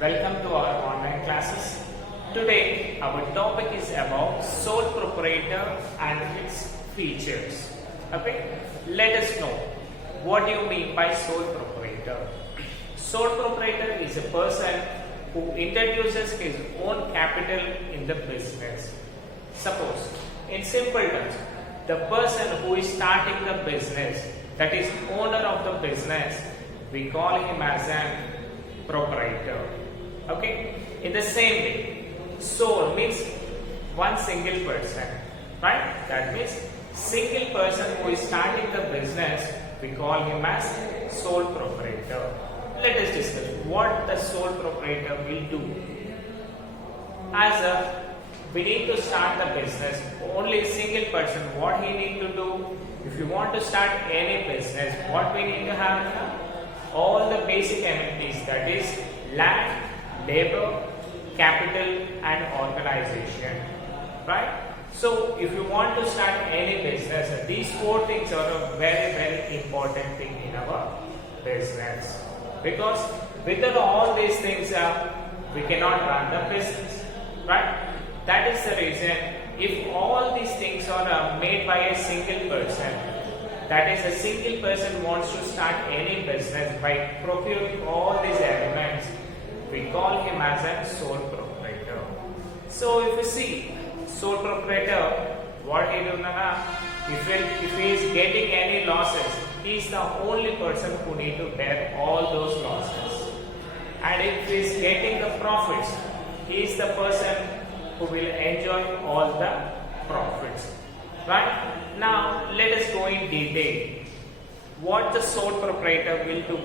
Welcome to our online classes. Today our topic is about sole proprietor and its features. Okay, let us know what do you mean by sole proprietor. Sole proprietor is a person who introduces his own capital in the business. Suppose, in simple terms, the person who is starting the business, that is owner of the business, we call him as an proprietor. Okay, in the same way, sole means one single person, right? That means single person who is starting the business, we call him as sole proprietor. Let us discuss what the sole proprietor will do. We need to start the business, only single person, what he need to do? If you want to start any business, what we need to have? All the basic amenities, that is land, labor, capital and organization, right? So if you want to start any business, these four things are a very important thing in our business, because without all these things we cannot run the business, right? That is the reason, if all these things are made by a single person, that is a single person wants to start any business by procuring all these elements, we call him as a sole proprietor. So if you see sole proprietor, what he do now, if he is getting any losses, he is the only person who need to bear all those losses. And if he is getting the profits, he is the person who will enjoy all the profits. Right? Now let us go in detail what the sole proprietor will do.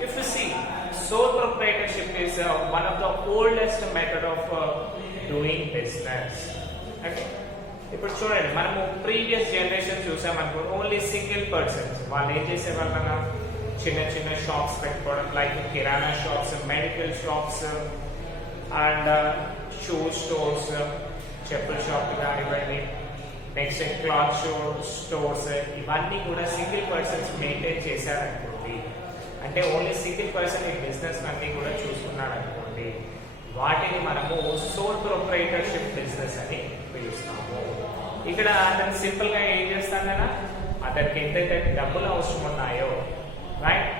If you see, sole proprietorship is one of the oldest method of doing business. Okay? ఇప్పుడు చూడండి, మనము previous generation చూసామనుకో, only single persons వాళ్ళు ఏం చేసేవాళ్ళన్నా చిన్న shops పెట్టుకోవడం, like kirana shops, medical shops and shoe stores, చెప్పుల షాప్ కానివ్వండి, నెక్స్ట్ క్లాత్ స్టోర్స్, ఇవన్నీ కూడా సింగిల్ పర్సన్స్ మెయింటైన్ చేశారనుకోండి, అంటే ఓన్లీ సింగిల్ పర్సన్ ఈ బిజినెస్ అన్ని కూడా చూసుకున్నాడు అనుకోండి, వాటిని మనము సోల్ ప్రొప్రైటర్షిప్ బిజినెస్ అని పిలుస్తాము. ఇక్కడ అతను సింపుల్ గా ఏం చేస్తాడన్నా, అతనికి ఎంతైతే డబ్బులు అవసరం ఉన్నాయో, right,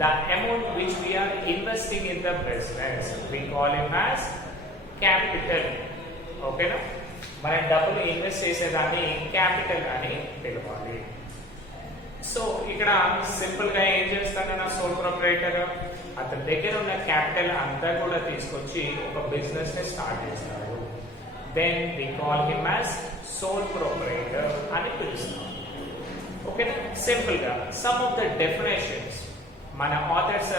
the amount which we are investing in the business we call him as capital. ఓకేనా, మనం డబ్బులు ఇన్వెస్ట్ చేసేదాన్ని క్యాపిటల్ అని పిలవాలి. సో ఇక్కడ సింపుల్ గా ఏం చేస్తాడన్నా సోల్ ప్రొప్రైటర్, అతని దగ్గర ఉన్న క్యాపిటల్ అంతా కూడా తీసుకొచ్చి ఒక బిజినెస్ ని స్టార్ట్ చేస్తాడు. Then we call him as sole proprietor అని పిలుస్తాం. ఓకేనా, సింపుల్ గా సమ్ ఆఫ్ ద డెఫినేషన్స్ మన ఆథర్స్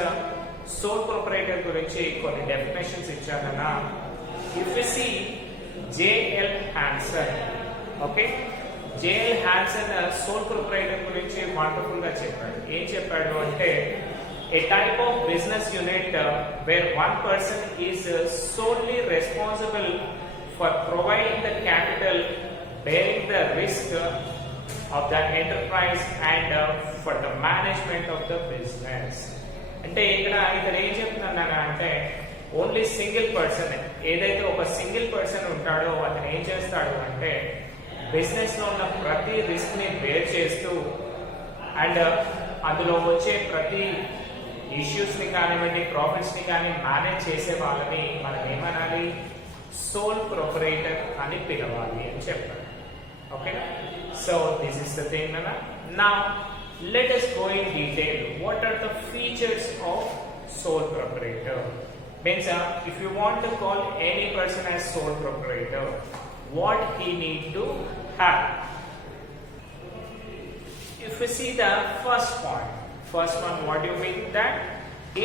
సోల్ ప్రొప్రైటర్ గురించి కొన్ని డెఫినేషన్స్ ఇచ్చారన్నా. If you see J L Hanson, okay, J L Hanson sole proprietor గురించి వండర్ఫుల్ గా చెప్పాడు. ఏం చెప్పాడు అంటే, a type of business unit where one person is solely responsible for providing the capital, bearing the risk of the enterprise and for the management of the business. అంటే ఇక్కడ ఇతను ఏం చెప్తున్నాను అంటే, ఓన్లీ సింగిల్ పర్సన్, ఏదైతే ఒక single person ఉంటాడో అతను ఏం చేస్తాడు అంటే, బిజినెస్ లో ఉన్న ప్రతి రిస్క్ ని బేర్ చేస్తూ అండ్ అందులో వచ్చే ప్రతి ఇష్యూస్ ని కానివ్వండి, ప్రాఫిట్స్ ని కానీ మేనేజ్ చేసే వాళ్ళని మనం ఏమనాలి, సోల్ ప్రొపరేటర్ అని పిలవాలి అని చెప్పారు. ఓకేనా, so this is the thing అన్న. Now let us go in detail what are the features of sole proprietor. Means if you want to call any person as sole proprietor, what he need to have. If we see the first one, what do you mean that?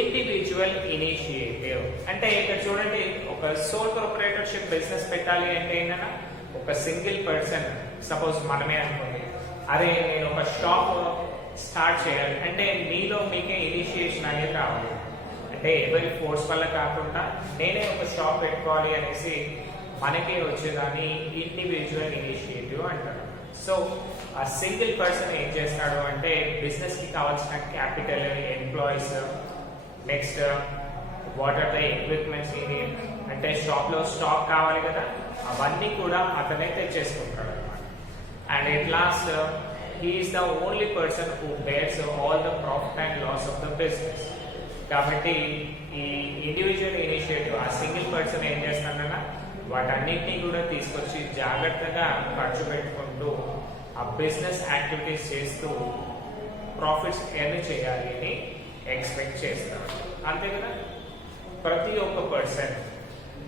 Individual initiative. అంటే ఇక్కడ చూడండి, ఒక soul proprietorship business పెట్టాలి అంటే ఏంటన్నా, ఒక single person, suppose మనమే అనుకోండి, అరే నేను ఒక షాప్ స్టార్ట్ చేయాలి అంటే మీలో మీకే ఇనిషియేషన్ అనేది రావాలి. అంటే ఎవరి ఫోర్స్ వల్ల కాకుండా నేనే ఒక షాప్ పెట్టుకోవాలి అనేసి మనకే వచ్చేదాన్ని ఇండివిజువల్ ఇనిషియేటివ్ అంటారు. సో ఆ సింగిల్ పర్సన్ ఏం చేస్తాడు అంటే, బిజినెస్ కి కావాల్సిన capital, employees, next what are the equipments అంటే షాప్ లో స్టాక్ కావాలి కదా, అవన్నీ కూడా అతనే తెచ్చేసుకుంటాడు అనమాట. And at last he is the only person who bears all the profit and loss of the business. కాబట్టి ఈ ఇండివిజువల్ ఇనిషియేటివ్ ఆ సింగిల్ పర్సన్ ఏం చేస్తాడన్నా వాటన్నిటినీ కూడా తీసుకొచ్చి జాగ్రత్తగా ఖర్చు పెట్టుకుంటూ ఆ బిజినెస్ యాక్టివిటీస్ చేస్తూ ప్రాఫిట్స్ ఎర్న్ చేయాలి అని ఎక్స్పెక్ట్ చేస్తాడు, అంతే కదా. ప్రతి ఒక్క person,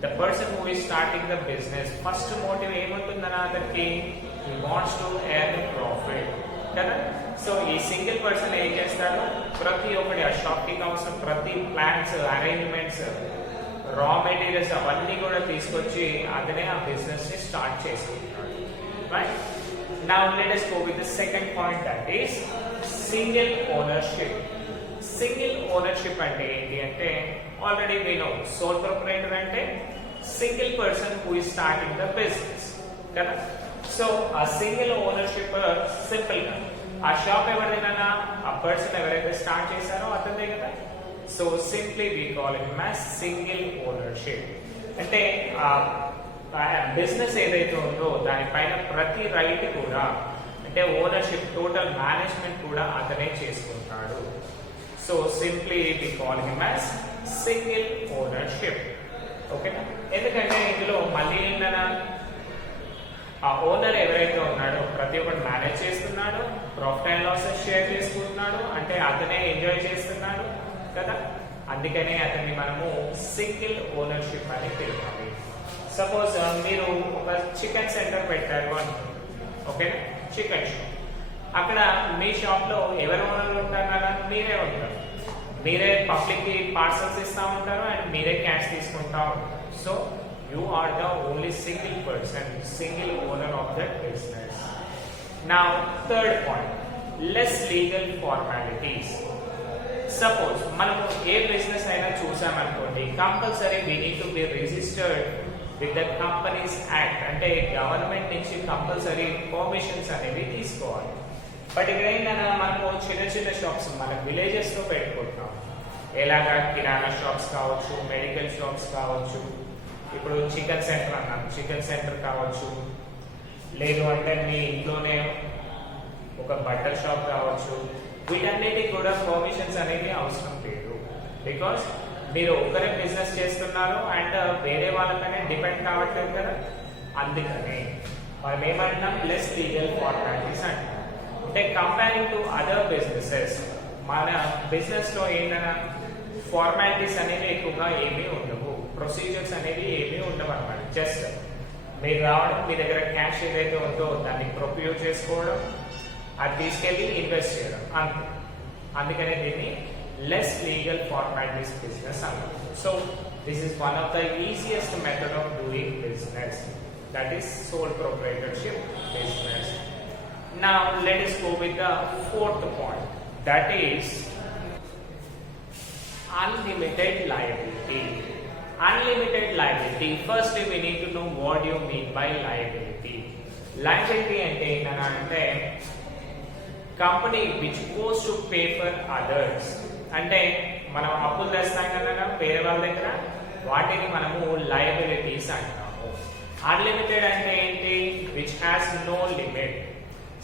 the person who is starting the business first motive ఏముంటుందన్నా అతనికి he wants to earn profit కదా. సో ఈ సింగిల్ పర్సన్ ఏం చేస్తాడు, ప్రతి ఒక్కటి ఆ షాప్ కి కావాల్సిన ప్రతి ప్లాన్స్, అరేంజ్మెంట్స్, రా మెటీరియల్స్ అవన్నీ కూడా తీసుకొచ్చి అతనే ఆ బిజినెస్ ని స్టార్ట్ చేసుకుంటాడు. Right now let us go with the second point, that is single ownership. Single ownership అంటే ఏంటి అంటే already we know sole proprietor అంటే single person who is starting the business కదా. సో ఆ సింగిల్ ఓనర్షిప్ సింపుల్ గా ఆ shop ఎవరిదైనా ఆ పర్సన్ ఎవరైతే స్టార్ట్ చేశారో అతనిదే కదా. So simply we call it as single ownership. అంటే ఆ బిజినెస్ ఏదైతే ఉందో దానిపైన ప్రతి రైట్ కూడా అంటే ఓనర్షిప్ టోటల్ మేనేజ్మెంట్ కూడా అతనే చేసుకుంటాడు. So simply we call him as single ownership. ఓకేనా, ఎందుకంటే ఇందులో మళ్ళీ ఏంటన్నా ఆ ఓనర్ ఎవరైతే ఉన్నాడో ప్రతి ఒక్కటి మేనేజ్ చేస్తున్నాడు, ప్రాఫిట్ అండ్ లాసెస్ షేర్ చేసుకుంటున్నాడు, అంటే అతనే ఎంజాయ్ చేస్తున్నాడు కదా. అందుకనే అతన్ని మనము సింగిల్ ఓనర్షిప్ అని పిలవాలి. సపోజ్ మీరు ఒక చికెన్ సెంటర్ పెట్టారు అనుకోండి, ఓకేనా, చికెన్ షాప్. అక్కడ మీ షాప్ లో ఎవరు ఓనర్ ఉంటారు కదా, మీరే ఉంటారు. మీరే పబ్లిక్ కి పార్సల్స్ ఇస్తా ఉంటారు అండ్ మీరే క్యాష్ తీసుకుంటా ఉంటారు. So you are the only single person, single owner of that business. Now third point, less legal formalities. Suppose మనము ఏ బిజినెస్ అయినా చూసామనుకోండి, compulsory we need to be registered with the Companies Act. అంటే government నుంచి compulsory permissions అనేవి తీసుకోవాలి. But ఇక్కడ ఏంటన్నా మనము చిన్న చిన్న షాప్స్ మన విలేజెస్ లో పెట్టుకుంటాం. ఎలాగా కిరాణా షాప్స్ కావచ్చు, మెడికల్ షాప్స్ కావచ్చు, ఇప్పుడు చికెన్ సెంటర్ అన్నాం, చికెన్ సెంటర్ కావచ్చు, లేదు అంటే మీ ఇంట్లోనే ఒక బట్టల షాప్ కావచ్చు. వీటన్నిటికి కూడా పర్మిషన్స్ అనేది అవసరం లేదు. బికాస్ మీరు ఒక్కరే బిజినెస్ చేస్తున్నారు అండ్ వేరే వాళ్ళకనే డిపెండ్ కావట్లేదు కదా. అందుకని మనం ఏమంటున్నాం, లెస్ లీగల్ ఫార్మాలిటీస్ అంటాం. అంటే కంపేరింగ్ టు అదర్ బిజినెసెస్ మన బిజినెస్ లో ఏంటన్నా ఫార్మాలిటీస్ అనేవి ఎక్కువగా ఏమీ ఉండవు, ప్రొసీజర్స్ అనేవి ఏమీ ఉండవు అనమాట. జస్ట్ మీరు రావడం, మీ దగ్గర క్యాష్ ఏదైతే ఉందో దాన్ని ప్రొక్యూర్ చేసుకోవడం, అది తీసుకెళ్ళి ఇన్వెస్ట్ చేయడం, అంతే. అందుకనే దీన్ని లెస్ లీగల్ ఫార్మాలిటీస్ బిజినెస్ అంటారు. So this is one of the easiest method of doing business, that is sole proprietorship business. Now let us go with the fourth point, that is unlimited liability. Unlimited liability. Firstly, we need to know what you mean by liability. Liability ante ఏంటంటే company which goes to pay for others. అంటే మనం అప్పులు తెస్తాం కదా వేరే వాళ్ళ దగ్గర, వాటిని మనము లయబిలిటీస్ అంటాము. అన్లిమిటెడ్ అంటే ఏంటి, which has no limit.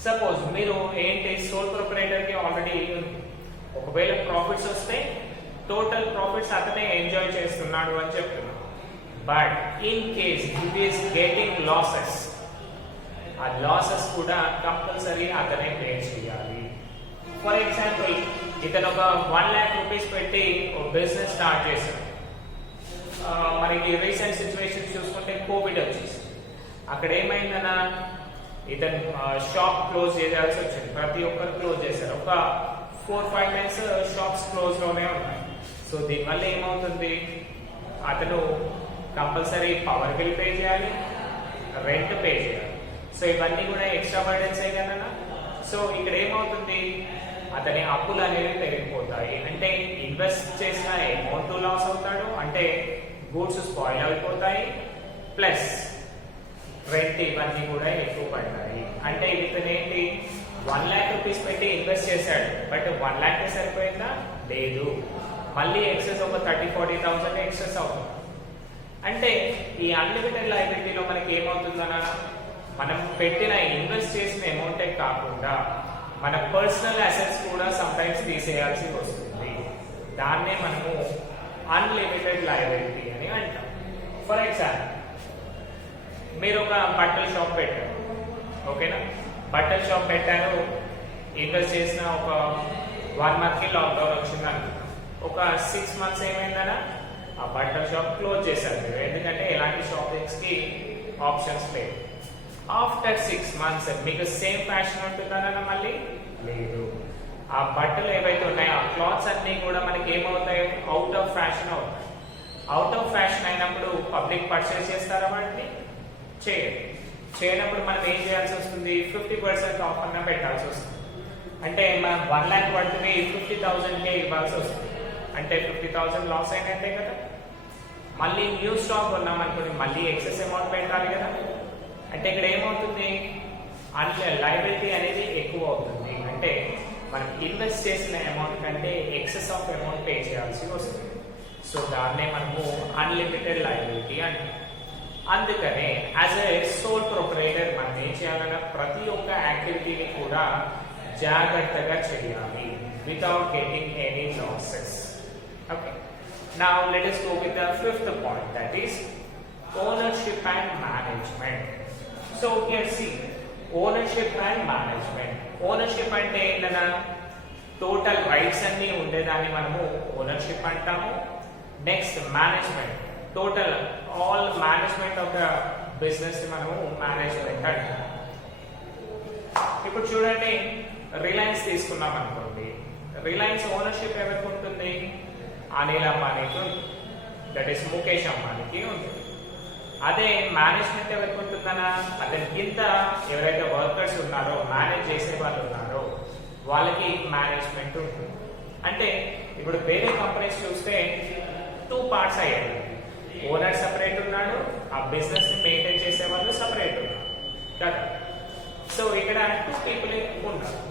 Suppose మీరు ఏంటి సోల్ ప్రొప్రైటర్ కి ఆల్రెడీ ఒకవేళ ప్రాఫిట్స్ వస్తే టోటల్ ప్రాఫిట్స్ అతనే ఎంజాయ్ చేస్తున్నాడు అని చెప్తున్నాడు. But in case it is getting losses, ఆ లాసెస్ కూడా కంపల్సరీ అతనే పే చేయాలి. ఫర్ ఎగ్జాంపుల్ ఇతను ఒక 1 lakh రూపీస్ పెట్టి ఒక బిజినెస్ స్టార్ట్ చేశాడు. మనకి రీసెంట్ సిచ్యువేషన్ చూసుకుంటే కోవిడ్ వచ్చేసి అక్కడ ఏమైందన్నా ఇతను షాప్ క్లోజ్ చేయాల్సి వచ్చింది. ప్రతి ఒక్కరు క్లోజ్ చేశారు. ఒక 4-5 months షాప్స్ క్లోజ్ లోనే ఉన్నాయి. సో దీనివల్ల ఏమవుతుంది, అతను కంపల్సరీ పవర్ బిల్ పే చేయాలి, రెంట్ పే చేయాలి. సో ఇవన్నీ కూడా ఎక్స్ట్రా బర్డెన్స్ కదా. సో ఇక్కడ ఏమవుతుంది, అతని అప్పులు అనేవి పెరిగిపోతాయి. అంటే ఇన్వెస్ట్ చేసిన అమౌంట్ లాస్ అవుతాడు, అంటే గూడ్స్ స్పాయిల్ అయిపోతాయి, ప్లస్ రెంట్ ఇవన్నీ కూడా ఎక్కువ పడతాయి. అంటే ఇతను ఏంటి 1 lakh రూపీస్ పెట్టి ఇన్వెస్ట్ చేశాడు, బట్ 1 lakh సరిపోయిందా, లేదు. మళ్ళీ ఎక్సెస్ ఒక 30,000-40,000 ఎక్సెస్ అవుతుంది. అంటే ఈ అన్లిమిటెడ్ లయబిలిటీలో మనకి ఏమవుతుందన్న, మనం పెట్టిన ఇన్వెస్ట్ చేసిన అమౌంటే కాకుండా మన పర్సనల్ అసెట్స్ కూడా సమ్టైమ్స్ తీసేయాల్సి వస్తుంది. దాన్నే మనము అన్లిమిటెడ్ లయబిలిటీ అని అంటాం. ఫర్ ఎగ్జాంపుల్, మీరు ఒక బట్టల షాప్ పెట్టారు, ఓకేనా? బట్టల షాప్ పెట్టారు, ఇన్వెస్ట్ చేసిన ఒక 1 monthకి లాక్డౌన్ వచ్చింది అనుకుంటాం. ఒక 6 months ఏమైందనా, ఆ బట్టల షాప్ క్లోజ్ చేశారు మీరు, ఎందుకంటే ఎలాంటి షాపింగ్స్కి ఆప్షన్స్ లేవు. ఆఫ్టర్ 6 months మీకు సేమ్ ఫ్యాషన్ ఉంటుందన్న, మళ్ళీ లేదు. ఆ బట్టలు ఏవైతే ఉన్నాయో ఆ క్లాత్స్ అన్నీ కూడా మనకి ఏమవుతాయి, అవుట్ ఆఫ్ ఫ్యాషన్ అవుతాయి. అవుట్ ఆఫ్ ఫ్యాషన్ అయినప్పుడు పబ్లిక్ పర్చేస్ చేస్తారా వాటిని? చేయనప్పుడు మనం ఏం చేయాల్సి వస్తుంది, 50% ఆఫ్ అన్న పెట్టాల్సి వస్తుంది. అంటే మనం 1 lakh పడుతుంది 50,000కే ఇవ్వాల్సి వస్తుంది. అంటే 50,000 లాస్ అయినట్టే కదా. మళ్ళీ న్యూ స్టాక్ ఉన్నాం అనుకోండి, మళ్ళీ ఎక్సెస్ అమౌంట్ పెట్టాలి కదా. అంటే ఇక్కడ ఏమవుతుంది, లయబిలిటీ అనేది ఎక్కువ అవుతుంది. అంటే మనం ఇన్వెస్ట్ చేసిన అమౌంట్ కంటే ఎక్సెస్ ఆఫ్ అమౌంట్ పే చేయాల్సి వస్తుంది. సో దాన్నే మనము అన్లిమిటెడ్ లయబిలిటీ అంటాం. అందుకనే యాజ్ ఎ సోల్ ప్రొపరేటర్ మనం ఏం చేయాలన్నా, ప్రతి ఒక్క యాక్టివిటీని కూడా జాగ్రత్తగా చేయాలి, without getting any losses. Okay, now let us go with the 5th point, that is ownership and management. So here see, ownership and management. Ownership అంటే ఏంటన్నా, టోటల్ రైట్స్ అన్ని ఉండేదాన్ని మనము ఓనర్షిప్ అంటాము. Next management, total all management of the business మనము management అంటాం. ఇప్పుడు చూడండి, రిలయన్స్ తీసుకున్నాం అనుకోండి, రిలయన్స్ ఓనర్షిప్ ఎవరికి ఉంటుంది, అనిల్ అంబానీకి ఉంటుంది, దట్ ఈస్ ముఖేష్ అంబానీకి ఉంటుంది. అదే మేనేజ్మెంట్ ఎవరికి ఉంటుందన్నా, అతని కింద ఎవరైతే వర్కర్స్ ఉన్నారో, మేనేజ్ చేసే వాళ్ళు ఉన్నారో వాళ్ళకి మేనేజ్మెంట్ ఉంటుంది. అంటే ఇప్పుడు వేరే కంపెనీస్ చూస్తే 2 parts అయ్యాయి, ఓనర్ సపరేట్ ఉన్నాడు, ఆ బిజినెస్ ని మెయింటైన్ చేసే వాళ్ళు సపరేట్ ఉన్నారు కదా. సో ఇక్కడ 2 people ఉన్నారు.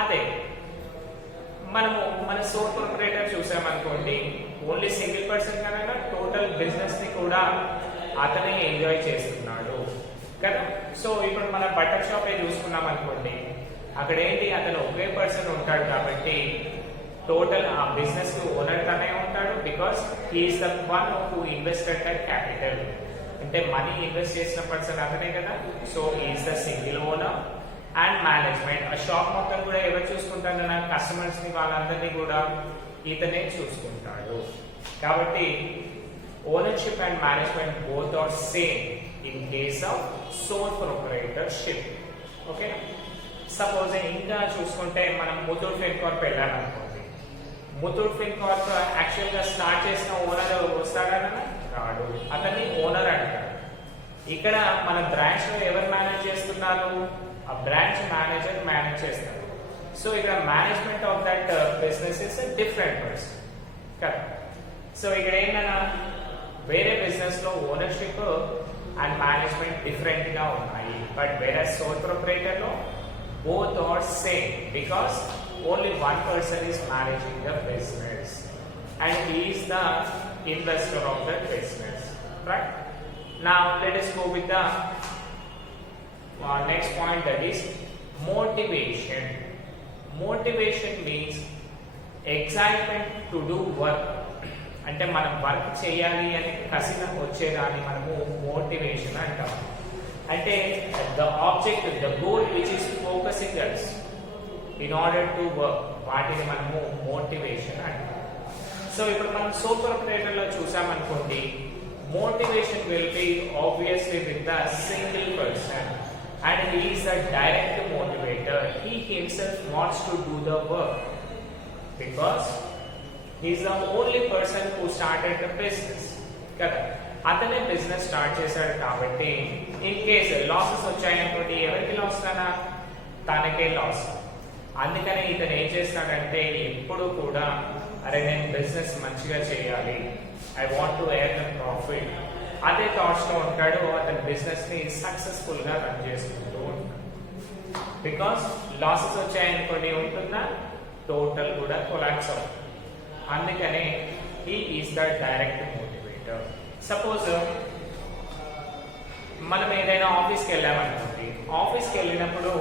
అదే మనము మన సోల్ ప్రొపరేటర్ చూసామనుకోండి, ఓన్లీ సింగిల్ పర్సన్ కనుక టోటల్ బిజినెస్ ని కూడా అతనే ఎంజాయ్ చేస్తున్నాడు కదా. సో ఇప్పుడు మన బట్టల షాప్ చూసుకున్నాం అనుకోండి, అక్కడ ఏంటి, అతను ఒకే పర్సన్ ఉంటాడు కాబట్టి టోటల్ ఆ బిజినెస్ ఓనర్ తనే ఉంటాడు. Because he is the one who invested that capital, అంటే మనీ ఇన్వెస్ట్ చేసిన పర్సన్ అతనే కదా. So he is the single owner. And management, ఆ షాప్ మొత్తం కూడా ఎవరు చూసుకుంటారు కదా, కస్టమర్స్ ని వాళ్ళందరినీ కూడా ఇతనే చూసుకుంటాడు. కాబట్టి ownership and management both are same in case of sole proprietorship. Okay, suppose ఇంకా చూసుకుంటే మనం ముతూట్ ఫిన్కార్ప్ వెళ్ళాలనుకోండి, ముతూట్ ఫిన్కార్ప్ యాక్చువల్ గా స్టార్ట్ చేసిన ఓనర్ వస్తాడన్న, రాడు, అతన్ని ఓనర్ అంటారు. ఇక్కడ మన బ్రాంచ్ లో ఎవరు మేనేజ్ చేస్తున్నారు, ఆ బ్రాంచ్ మేనేజర్ మేనేజ్ చేస్తారు. సో ఇక్కడ management of that business is different person కదా. సో ఇక్కడ ఏంటన్నా, వేరే బిజినెస్ లో ఓనర్షిప్ అండ్ మేనేజ్మెంట్ డిఫరెంట్ గా ఉన్నాయి. బట్ వేరే సోల్ ప్రొపరైటర్ లో both are same because only one person is managing the business and he is the investor of that business, right? Now let us go with the next point, that is motivation. Motivation means excitement to do work. అంటే మనం work చేయాలి అని కసిన వచ్చేదాన్ని మనము motivation అంటాం. అంటే the object, the goal which is focusing us in order to work, వాటిని మనము మోటివేషన్ అంటాం. సో ఇప్పుడు మనం సోల్ ప్రొపరైటర్ లో చూసామనుకోండి, motivation will be obviously with the single person and he is a direct motivator. He himself wants to do the work because he is the only person who started the business కదా. అతనే business start చేశాడు కాబట్టి in case losses వచ్చాయనుకోండి, ఎవరికి loss కదా, తనకే loss. అందుకని ఇతను ఏం చేస్తాడంటే ఎప్పుడు కూడా, అరే నేను బిజినెస్ మంచిగా చేయాలి, I want to earn the profit, అదే థాట్స్ లో ఉంటాడు. అతని బిజినెస్ ని సక్సెస్ఫుల్ గా రన్ చేసుకుంటూ ఉంటాడు. బికాస్ లాసెస్ వచ్చాయనుకోండి ఉంటుందా, టోటల్ కూడా కొలాప్స్ అవుతుంది. అందుకనే he is the direct motivator. Suppose మనం ఏదైనా ఆఫీస్కి వెళ్ళామనుకోండి, ఆఫీస్కి వెళ్ళినప్పుడు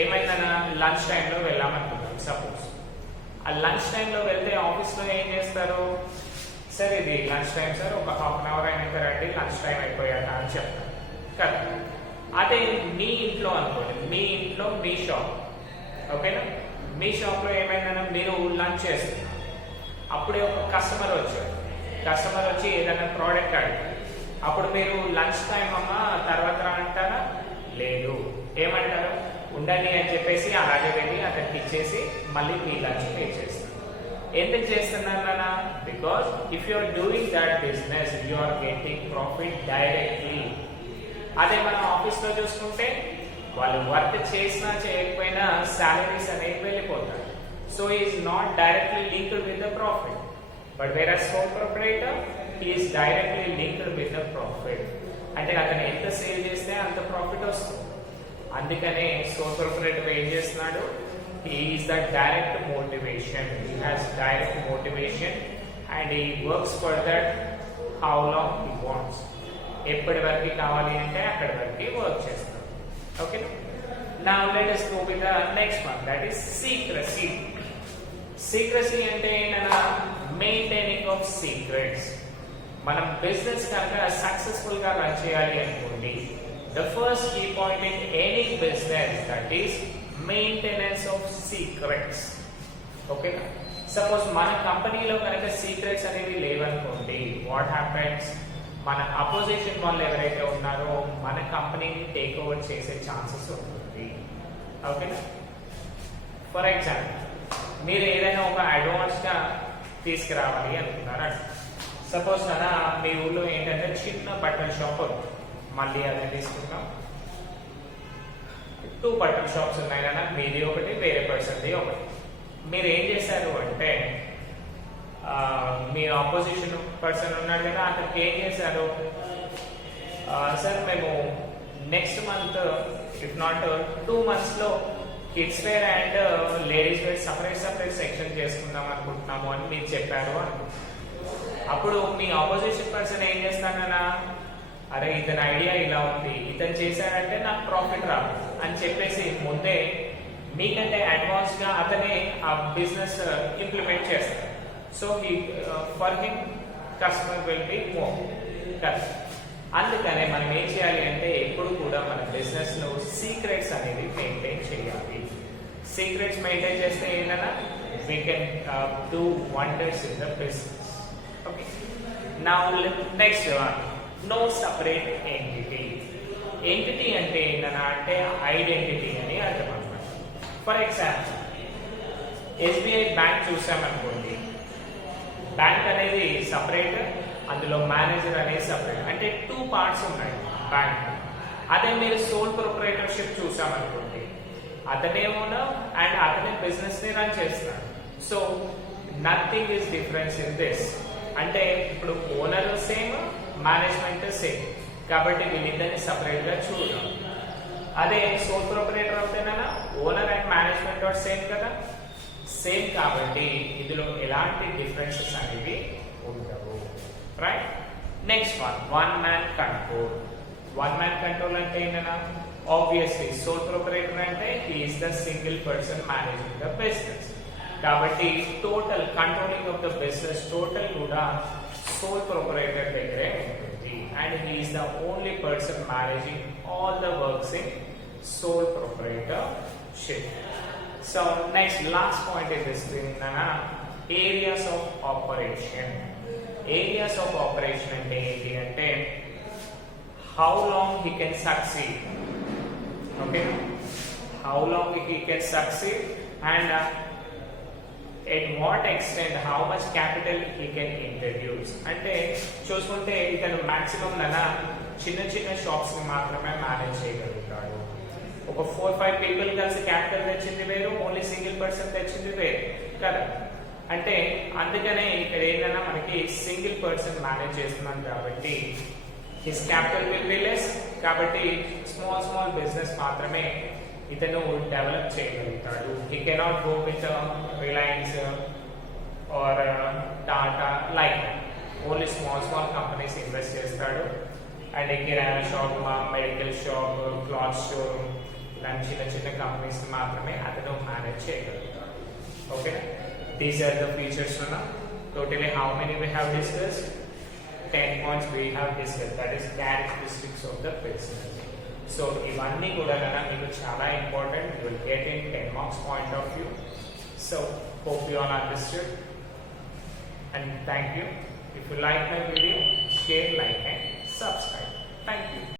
ఏమైందన్నా లంచ్ టైంలో వెళ్ళామనుకుంటాం. సపోజ్ ఆ లంచ్ టైంలో వెళ్తే ఆఫీస్లో ఏం చేస్తారు, సార్ ఇది లంచ్ టైం సార్, ఒక హాఫ్ అన్ అవర్ అయినాక రండి, లంచ్ టైం అయిపోయాక అని చెప్తారు కదా. అదే మీ ఇంట్లో అనుకోండి, మీ ఇంట్లో మీ షాప్, ఓకేనా, మీ షాప్లో ఏమైందన్నా మీరు లంచ్ చేస్తున్నారు, అప్పుడే ఒక కస్టమర్ వచ్చి ఏదైనా ప్రోడక్ట్ అడిగారు, అప్పుడు మీరు లంచ్ టైం అమ్మా తర్వాత రా అంటారా, లేదు ఏమంటారు, ఉండండి అని చెప్పేసి అలాగే వెళ్ళి అతనికి ఇచ్చేసి మళ్ళీ మీ లంచ్ పే చేస్తారు. ఎందుకు చేస్తున్నారా, because if you are doing that business you are getting profit directly. అదే మనం ఆఫీస్లో చూసుకుంటే వాళ్ళు వర్క్ చేసినా చేయకపోయినా సాలరీస్ అనేవి వెళ్ళిపోతాయి. So is not directly linked with the profit. But where are sole proprietor he is directly linked with the profit. అంటే అతను ఎంత సేల్ చేస్తే అంత ప్రాఫిట్ వస్తుంది. అందుకనే సోల్ ప్రొప్రైటర్ ఏం చేస్తున్నాడు, he is the direct motivation, he has direct motivation and he works for that how long he wants. ఎప్పటి వరకు కావాలి అంటే అక్కడి వరకు వర్క్ చేస్తాడు. Okay, now let us go with the next one, that is secrecy. Secrecy అంటే ఏంటన్నా, maintaining of secrets. మనం బిజినెస్ కనుక సక్సెస్ఫుల్ గా రన్ చేయాలి అనుకోండి, the first key point in any business that is maintenance of secrets. ఓకేనా, suppose మన కంపెనీలో కనుక సీక్రెట్స్ అనేవి లేవనుకోండి, వాట్ హ్యాపెన్స్, మన అపోజిషన్ వాళ్ళు ఎవరైతే ఉన్నారో మన కంపెనీని టేక్ ఓవర్ చేసే ఛాన్సెస్ ఉంటుంది. ఓకేనా, ఫర్ ఎగ్జాంపుల్ మీరు ఏదైనా ఒక అడ్వాన్స్ గా తీసుకురావాలి అనుకున్నారా, సపోజ్ కదా మీ ఊళ్ళో ఏంటంటే చిన్న బట్టల షాప్ ఉంది, మళ్ళీ అదే తీసుకుంటాం, 2 బట్టల షాప్స్ ఉన్నాయి కదా, మీది ఒకటి వేరే పర్సన్ది ఒకటి. మీరు ఏం చేశారు అంటే మీ ఆపోజిషన్ పర్సన్ ఉన్నాడు కదా, అతనికి ఏం చేశారు, సార్ మేము next month if not 2 months kids wear and ladies wear separate section చేసుకుందాం అనుకుంటున్నాము అని మీరు చెప్పారు అనుకుంటున్నాను. అప్పుడు మీ ఆపోజిషన్ పర్సన్ ఏం చేస్తాడన్నా, అరే ఇతని ఐడియా ఇలా ఉంది, ఇతను చేశాడంటే నాకు ప్రాఫిట్ రాదు అని చెప్పేసి ముందే మీకంటే అడ్వాన్స్ గా అతనే ఆ బిజినెస్ ఇంప్లిమెంట్ చేస్తాడు. So for him customer will be more కదా. అందుకనే మనం ఏం చేయాలి అంటే ఎప్పుడు కూడా మన బిజినెస్ లో సీక్రెట్స్ అనేది మెయింటైన్ చేయాలి. సీక్రెట్స్ మెయింటైన్ చేస్తే ఏంటన్నా, we can do wonders in the business. Okay, now next one, no separate entity. Entity అంటే ఏంటన్నా అంటే ఐడెంటిటీ అని అర్థం అన్నమాట. ఫర్ ఎగ్జాంపుల్ ఎస్బీఐ బ్యాంక్ చూసామనుకోండి, బ్యాంక్ అనేది సపరేట్, అందులో మేనేజర్ అనేది సపరేట్, అంటే 2 parts ఉన్నాయి బ్యాంక్. అదే మీరు సోల్ ప్రొప్రైటర్షిప్ చూసామనుకోండి, అతనే ఓనర్ అండ్ అతనే బిజినెస్ ని రన్ చేస్తున్నాడు. So nothing is difference in this. అంటే ఇప్పుడు ఓనర్ సేమ్, మేనేజ్మెంట్ సేమ్, కాబట్టి వీళ్ళిద్దరిని సపరేట్ గా చూద్దాం. అదే సోల్ ప్రొప్రైటర్ అవుతేనా owner and management are same కదా, సేమ్ కాబట్టి ఇందులో ఎలాంటి డిఫరెన్సెస్ అనేవి ఉండవు. Right, next one man control. One man control అంటే ఏంటన్నా, ఆబ్వియస్లీ సోల్ ప్రొప్రైటర్ అంటే he is the single person managing the business, కాబట్టి total controlling of the business total కూడా సోల్ ప్రొప్రైటర్ దగ్గరే ఉంటుంది. And he is the only person managing all the works in sole proprietorship. So next last point is this thing, areas of operation. Areas of operation అంటే ఏంటి అంటే how long he can succeed. Okay, how long he can succeed and at what extent, how much capital he can introduce. అంటే చూసుకుంటే ఇతను maximum చిన్న shops ని మాత్రమే manage చేయగలుగుతాడు. ఒక 4-5 people కలిసి క్యాపిటల్ తెచ్చింది వేరు, ఓన్లీ సింగిల్ పర్సన్ తెచ్చింది వేరు కదా. అంటే అందుకనే ఇక్కడ ఏంటన్నా మనకి సింగిల్ పర్సన్ మేనేజ్ చేస్తున్నాం కాబట్టి his capital will be less, కాబట్టి స్మాల్ బిజినెస్ మాత్రమే ఇతను డెవలప్ చేయగలుగుతాడు. He cannot go with Reliance or Tata, like that. Only small companies invest చేస్తాడు. అండ్ kirana shop, medical shop, cloth showroom ఇలాంటి చిన్న కంపెనీస్ మాత్రమే అతను మేనేజ్ చేయగలరు. Okay, these are the features. Totally how many we have discussed? 10 points we have discussed, that is characteristics of the business. So ఇవన్నీ కూడా మీకు చాలా important, you will get in 10 marks point of view. So hope you all understood, and thank you. If you like my video, share, like and subscribe. Thank you.